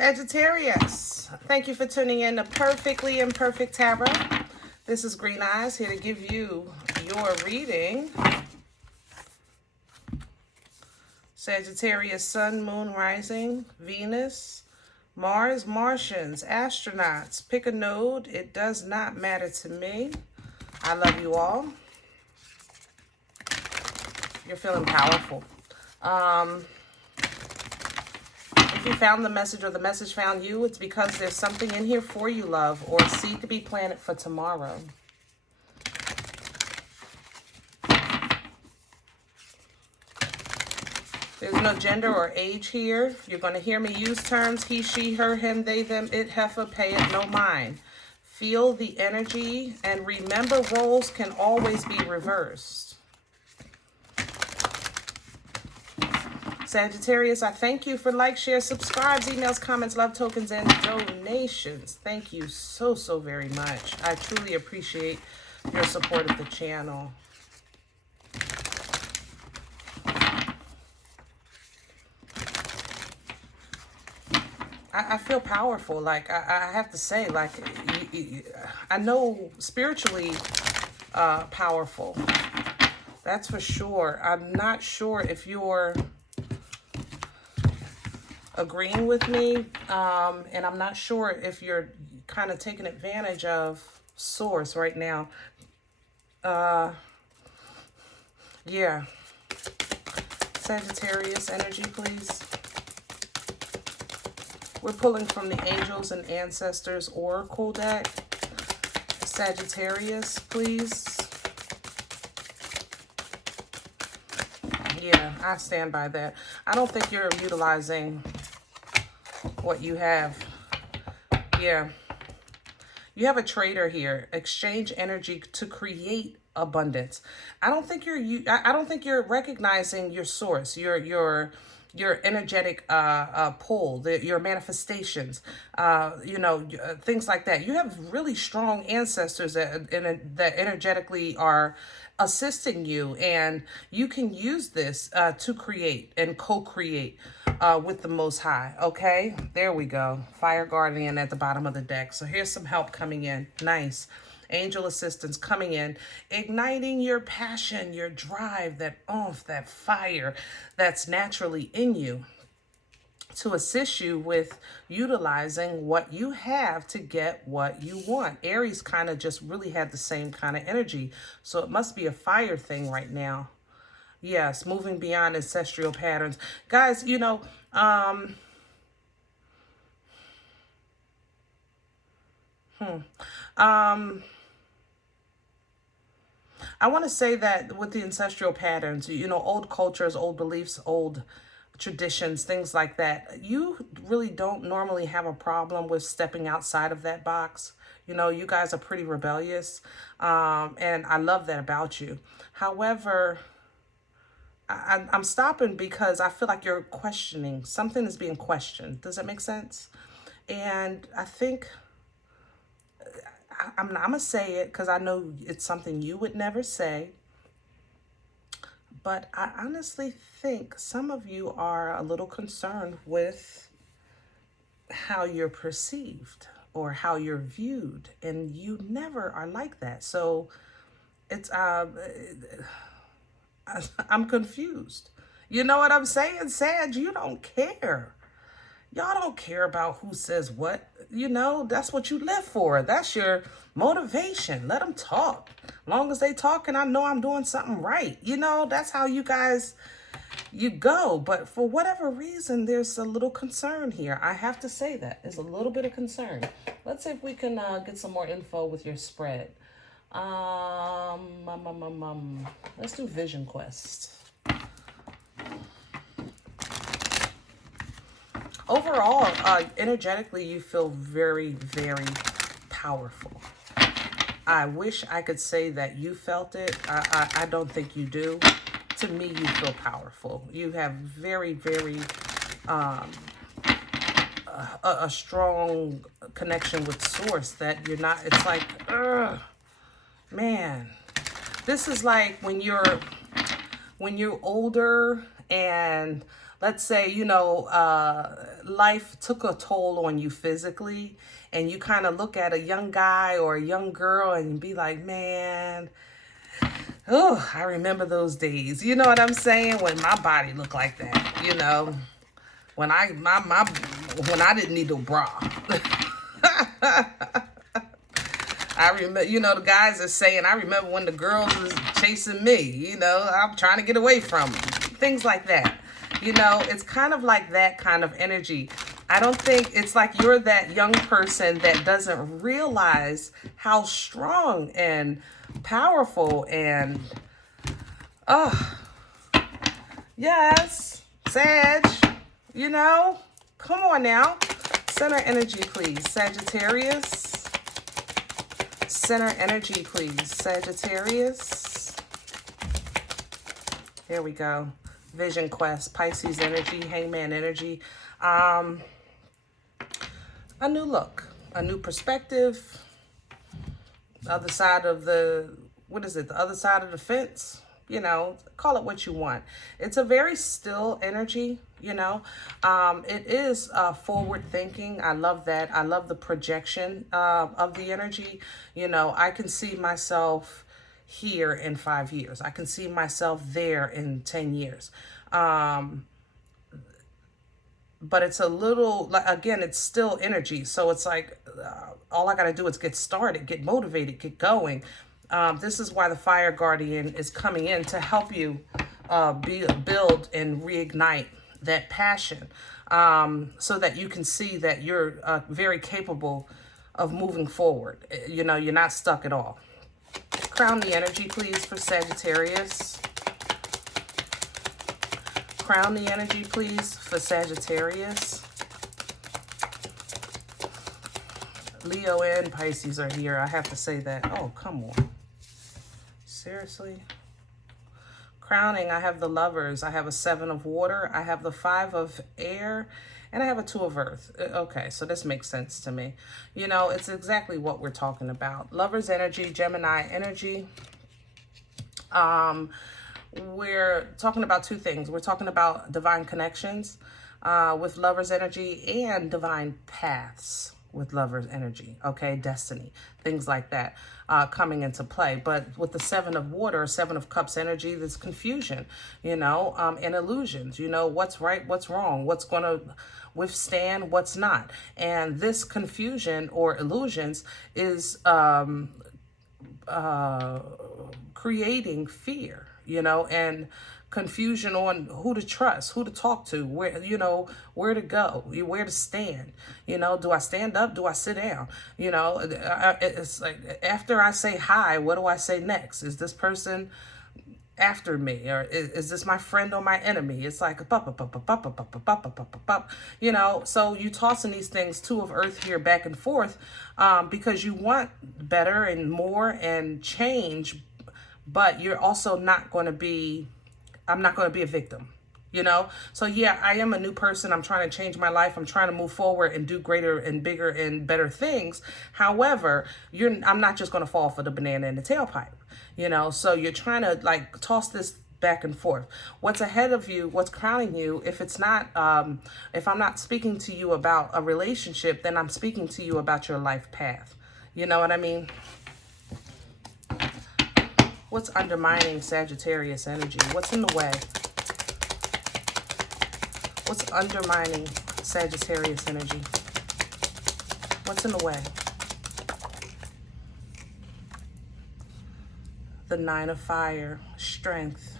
Sagittarius, thank you for tuning in to Perfectly Imperfect Tarot. This is Green Eyes, here to give you your reading. Sagittarius, Sun, Moon, Rising, Venus, Mars, Martians, astronauts. Pick a node. It does not matter to me. I love you all. You're feeling powerful. If you found the message or the message found you, it's because there's something in here for you, love, or a seed to be planted for tomorrow. There's no gender or age here. You're going to hear me use terms he, she, her, him, they, them, it, heifer, pay it, no mind. Feel the energy and remember roles can always be reversed. Sagittarius, I thank you for likes, shares, subscribes, emails, comments, love tokens, and donations. Thank you so, so very much. I truly appreciate your support of the channel. I feel powerful. Like, I have to say, like, I know spiritually powerful. That's for sure. I'm not sure if you're agreeing with me, and I'm not sure if you're kind of taking advantage of Source right now. Yeah. Sagittarius energy, please. We're pulling from the Angels and Ancestors Oracle deck. Sagittarius, please. Yeah, I stand by that. I don't think you're utilizing what you have. Yeah. You have a trader here. Exchange energy to create abundance. I don't think you're recognizing your source, your energetic pull, your manifestations, things like that. You have really strong ancestors that energetically are assisting you, and you can use this to create and co-create with the Most High. Okay, there we go. Fire Guardian at the bottom of the deck. So here's some help coming in. Nice. Angel assistance coming in, igniting your passion, your drive, that oomph, that fire that's naturally in you to assist you with utilizing what you have to get what you want. Aries kind of just really had the same kind of energy. So it must be a fire thing right now. Yes, moving beyond ancestral patterns. Guys, I want to say that with the ancestral patterns, old cultures, old beliefs, old traditions, things like that, you really don't normally have a problem with stepping outside of that box. You guys are pretty rebellious, and I love that about you. However, I'm stopping because I feel like you're questioning. Something is being questioned. Does that make sense? And I think I'm going to say it because I know it's something you would never say. But I honestly think some of you are a little concerned with how you're perceived or how you're viewed. And you never are like that. So it's, I'm confused. You know what I'm saying, Sag? You don't care. Y'all don't care about who says what. That's what you live for. That's your motivation. Let them talk. As long as they talk and I know I'm doing something right. That's how you guys, you go. But for whatever reason, there's a little concern here. I have to say that. There's a little bit of concern. Let's see if we can get some more info with your spread. Let's do Vision Quest. Overall, energetically, you feel very, very powerful. I wish I could say that you felt it. I don't think you do. To me, you feel powerful. You have very, very a strong connection with Source that you're not. It's like, man, this is like when you're older and let's say, you know, life took a toll on you physically, and you kind of look at a young guy or a young girl and be like, man, oh, I remember those days. You know what I'm saying? When my body looked like that, you know, when when I didn't need a bra. I remember, you know, the guys are saying, I remember when the girls was chasing me, you know, I'm trying to get away from them. Things like that. You know, it's kind of like that kind of energy. I don't think it's like you're that young person that doesn't realize how strong and powerful and, oh, yes, Sag, you know, come on now. Center energy, please, Sagittarius. Center energy, please, Sagittarius. Here we go. Vision quest, Pisces energy, Hangman energy. A new look, a new perspective. The other side of the, what is it? The other side of the fence. You know, call it what you want. It's a very still energy, you know. It is forward thinking. I love that. I love the projection of the energy. You know, I can see myself here in 5 years. I can see myself there in 10 years. But it's a little, like, again, it's still energy. So it's like, all I got to do is get started, get motivated, get going. This is why the Fire Guardian is coming in to help you build and reignite that passion, so that you can see that you're very capable of moving forward. You know, you're not stuck at all. Crown the energy, please, for Sagittarius. Crown the energy, please, for Sagittarius. Leo and Pisces are here. I have to say that. Oh, come on. Seriously? Crowning, I have the Lovers. I have a 7 of water. I have the 5 of air. And I have a 2 of earth. Okay, so this makes sense to me. You know, it's exactly what we're talking about. Lovers energy, Gemini energy. We're talking about 2 things. We're talking about divine connections with Lovers energy and divine paths with Lovers energy, okay? Destiny, things like that coming into play. But with the 7 of water, 7 of cups energy, there's confusion, you know, and illusions, you know, what's right, what's wrong, what's going to withstand, what's not. And this confusion or illusions is creating fear, you know, and confusion on who to trust, who to talk to, where, you know, where to go, where to stand, you know, do I stand up? Do I sit down? You know, it's like, after I say hi, what do I say next? Is this person after me, or is this my friend or my enemy? It's like, you know, so you tossing these things, 2 of earth here, back and forth, because you want better and more and change, but you're also not going to be, I'm not going to be a victim, you know? So yeah, I am a new person. I'm trying to change my life. I'm trying to move forward and do greater and bigger and better things. However, I'm not just going to fall for the banana in the tailpipe, you know? So you're trying to like toss this back and forth. What's ahead of you, what's crowning you, if it's not, if I'm not speaking to you about a relationship, then I'm speaking to you about your life path. You know what I mean? What's undermining Sagittarius energy? What's in the way? What's undermining Sagittarius energy? What's in the way? The 9 of fire, strength.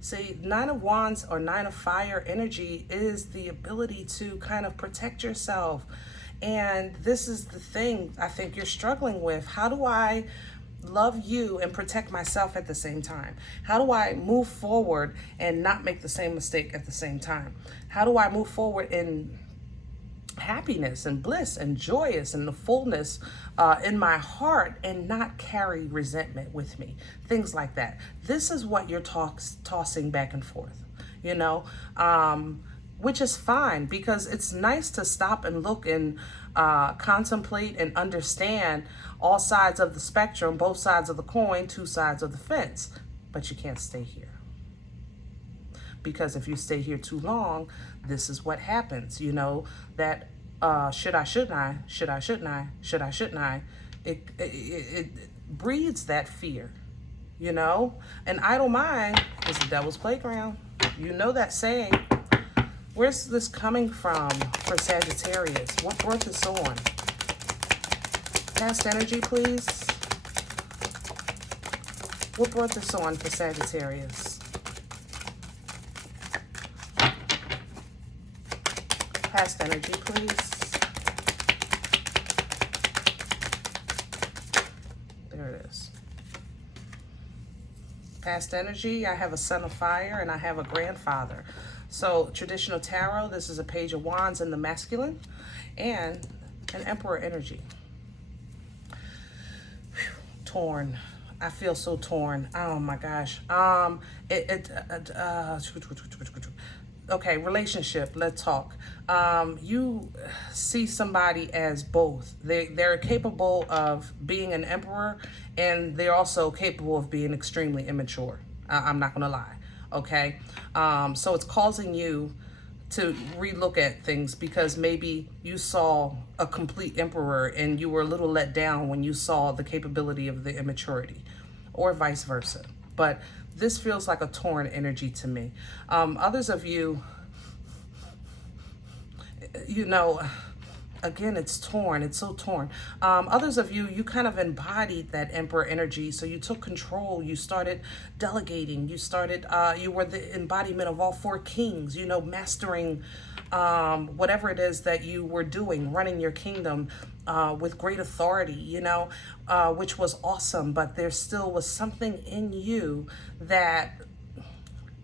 See, 9 of wands or 9 of fire energy is the ability to kind of protect yourself. And this is the thing I think you're struggling with. How do I love you and protect myself at the same time? How do I move forward and not make the same mistake at the same time? How do I move forward in happiness and bliss and joyous and the fullness in my heart and not carry resentment with me? Things like that. This is what you're tossing back and forth, you know, which is fine, because it's nice to stop and look and contemplate and understand all sides of the spectrum, both sides of the coin, 2 sides of the fence. But you can't stay here. because if you stay here too long, this is what happens. You know, that should I, shouldn't I, should I, shouldn't I, should I, shouldn't I, it breeds that fear, you know. An idle mind is the devil's playground. You know that saying. Where's this coming from for Sagittarius? What brought this on? Past energy, please. What brought this on for Sagittarius? Past energy, please. There it is. Past energy, I have a son of fire and I have a grandfather. So traditional tarot, this is a page of wands in the masculine and an emperor energy. Whew, torn. I feel so torn. Oh my gosh. Okay, relationship, let's talk. You see somebody as both. They're capable of being an emperor, and they're also capable of being extremely immature. I'm not gonna lie, okay? So it's causing you to relook at things because maybe you saw a complete emperor and you were a little let down when you saw the capability of the immaturity, or vice versa. But this feels like a torn energy to me. Others of you, you know, again, it's torn. It's so torn. Others of you, you kind of embodied that emperor energy. So you took control. You started delegating. You started, you were the embodiment of all four kings, you know, mastering whatever it is that you were doing, running your kingdom with great authority, you know, which was awesome. But there still was something in you that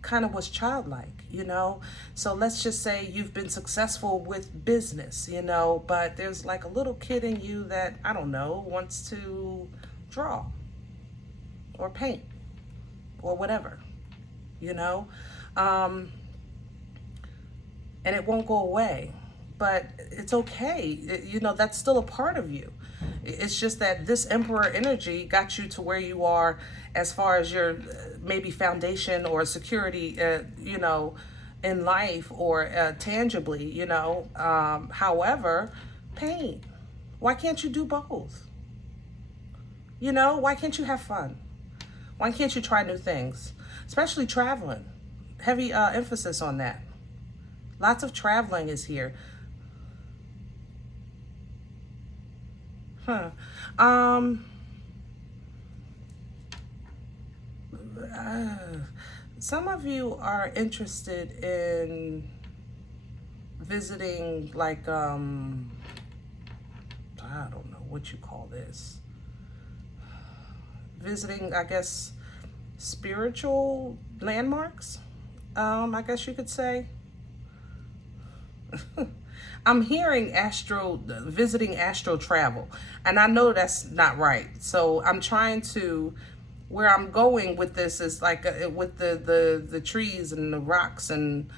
kind of was childlike, you know. So let's just say you've been successful with business, you know, but there's like a little kid in you that, I don't know, wants to draw or paint or whatever, you know. And it won't go away, but it's okay. You know, that's still a part of you. It's just that this emperor energy got you to where you are as far as your maybe foundation or security, you know, in life or tangibly, you know. However, pain. Why can't you do both? You know, why can't you have fun? Why can't you try new things? Especially traveling. Heavy emphasis on that. Lots of traveling is here. Some of you are interested in visiting, like, I don't know what you call this. Visiting, I guess, spiritual landmarks, I guess you could say. I'm hearing visiting astral travel, and I know that's not right. So I'm trying to, where I'm going with this is like with the trees and the rocks, and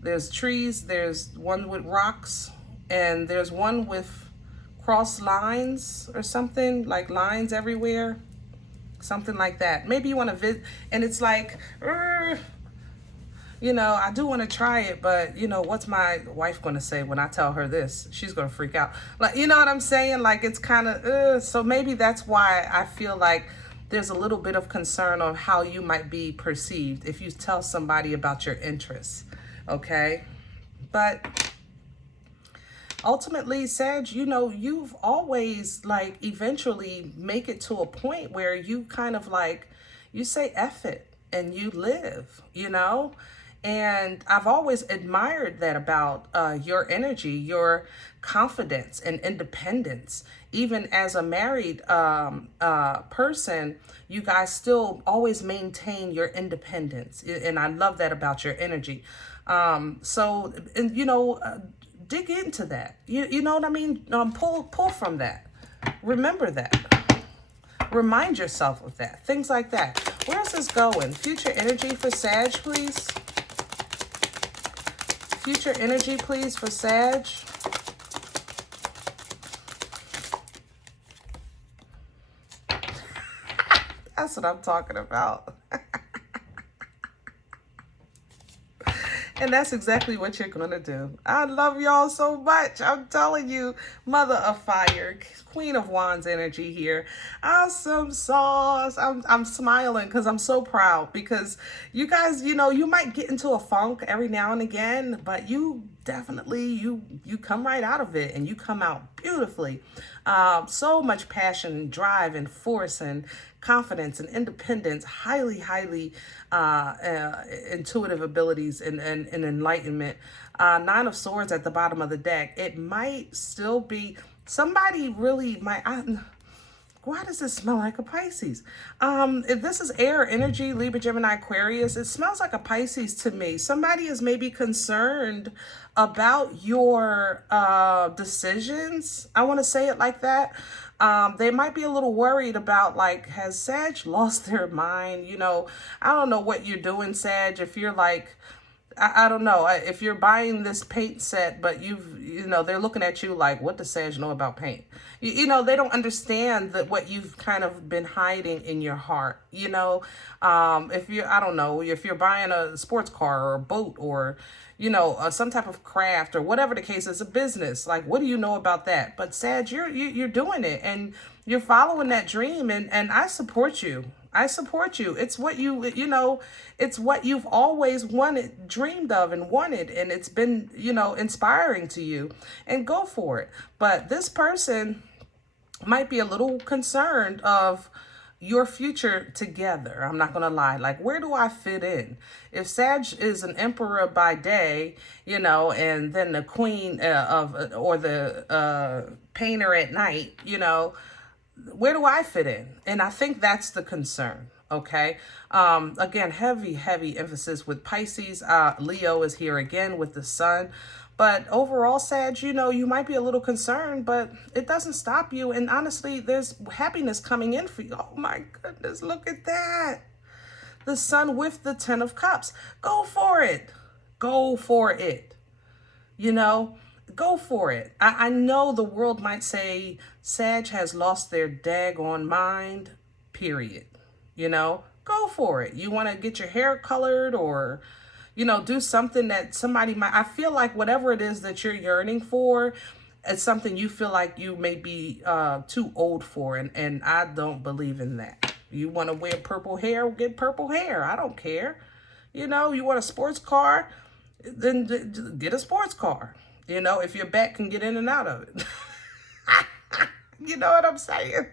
there's trees, there's one with rocks, and there's one with cross lines or something, like lines everywhere, something like that. Maybe you want to visit, and it's like, you know, I do want to try it, but, you know, what's my wife going to say when I tell her this? She's going to freak out. Like, you know what I'm saying? Like, it's kind of, so maybe that's why I feel like there's a little bit of concern on how you might be perceived if you tell somebody about your interests, okay? But ultimately, Sag, you know, you've always, like, eventually make it to a point where you kind of, like, you say F it and you live, you know? And I've always admired that about your energy, your confidence and independence. Even as a married person, you guys still always maintain your independence. And I love that about your energy. So, and, you know, dig into that. You know what I mean? Pull from that. Remember that. Remind yourself of that. Things like that. Where's this going? Future energy for Sag, please. Future energy, please, for Sag. That's what I'm talking about. And that's exactly what you're going to do. I love y'all so much. I'm telling you, Mother of Fire, Queen of Wands energy here. Awesome sauce. I'm smiling because I'm so proud, because you guys, you know, you might get into a funk every now and again, but you definitely, you come right out of it, and you come out beautifully. So much passion and drive and force and confidence and independence, highly intuitive abilities and enlightenment. Nine of Swords at the bottom of the deck. It might still be somebody really might. Why does this smell like a Pisces? If this is air energy, Libra, Gemini, Aquarius, it smells like a Pisces to me. Somebody is maybe concerned about your decisions. I want to say it like that. They might be a little worried about, like, has Sag lost their mind? You know, I don't know what you're doing, Sag. If you're like, I don't know, if you're buying this paint set, but you know, they're looking at you like, what does Sag know about paint? You know, they don't understand that what you've kind of been hiding in your heart, you know. If you're, I don't know, if you're buying a sports car or a boat or, you know, some type of craft or whatever the case is, a business, like, what do you know about that? But Sag, you're doing it, and you're following that dream, and I support you. I support you. It's what you know, it's what you've always wanted, dreamed of and wanted. And it's been, you know, inspiring to you, and go for it. But this person might be a little concerned of your future together. I'm not going to lie. Like, where do I fit in? If Sag is an emperor by day, you know, and then the queen or the painter at night, you know, where do I fit in? And I think that's the concern. Okay. Again, heavy emphasis with Pisces. Leo is here again with the sun. But overall, Sag, you know, you might be a little concerned, but it doesn't stop you. And honestly, there's happiness coming in for you. Oh my goodness, look at that. The sun with the 10 of Cups. Go for it. Go for it. You know, go for it. I know the world might say Sag has lost their daggone mind, period. You know, go for it. You want to get your hair colored, or, you know, do something that somebody might, I feel like whatever it is that you're yearning for, it's something you feel like you may be too old for. And I don't believe in that. You want to wear purple hair, get purple hair. I don't care. You know, you want a sports car, then get a sports car. You know, if your back can get in and out of it. You know what I'm saying?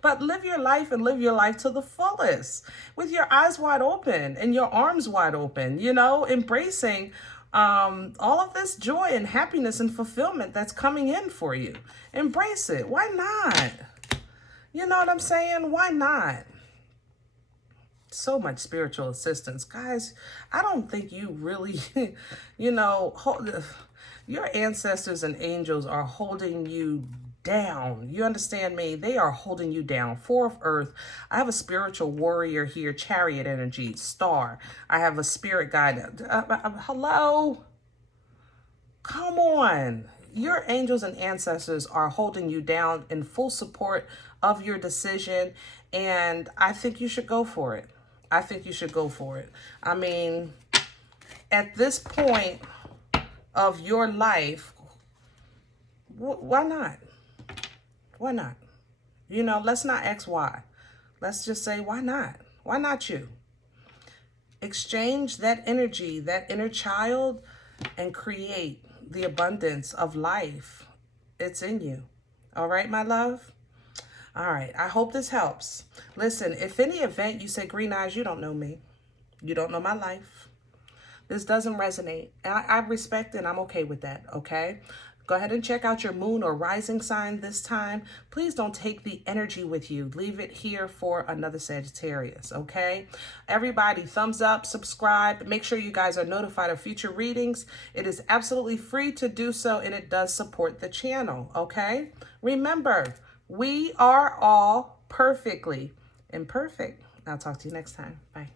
But live your life, and live your life to the fullest, with your eyes wide open and your arms wide open, you know, embracing all of this joy and happiness and fulfillment that's coming in for you. Embrace it. Why not? You know what I'm saying? Why not? So much spiritual assistance. Guys, I don't think you really, you know, your ancestors and angels are holding you down. You understand me? They are holding you down. Four of Earth. I have a spiritual warrior here, Chariot energy, Star. I have a spirit guide. Hello? Come on. Your angels and ancestors are holding you down in full support of your decision, and I think you should go for it. I think you should go for it. I mean, at this point of your life, why not? Why not? You know, let's not ask why. Let's just say, why not? Why not you? Exchange that energy, that inner child, and create the abundance of life. It's in you. All right, my love? All right, I hope this helps. Listen, if any event you say, Green Eyes, you don't know me. You don't know my life. This doesn't resonate. I respect it, and I'm okay with that, okay? Go ahead and check out your moon or rising sign this time. Please don't take the energy with you. Leave it here for another Sagittarius, okay? Everybody, thumbs up, subscribe. Make sure you guys are notified of future readings. It is absolutely free to do so, and it does support the channel, okay? Remember, we are all perfectly imperfect. I'll talk to you next time. Bye.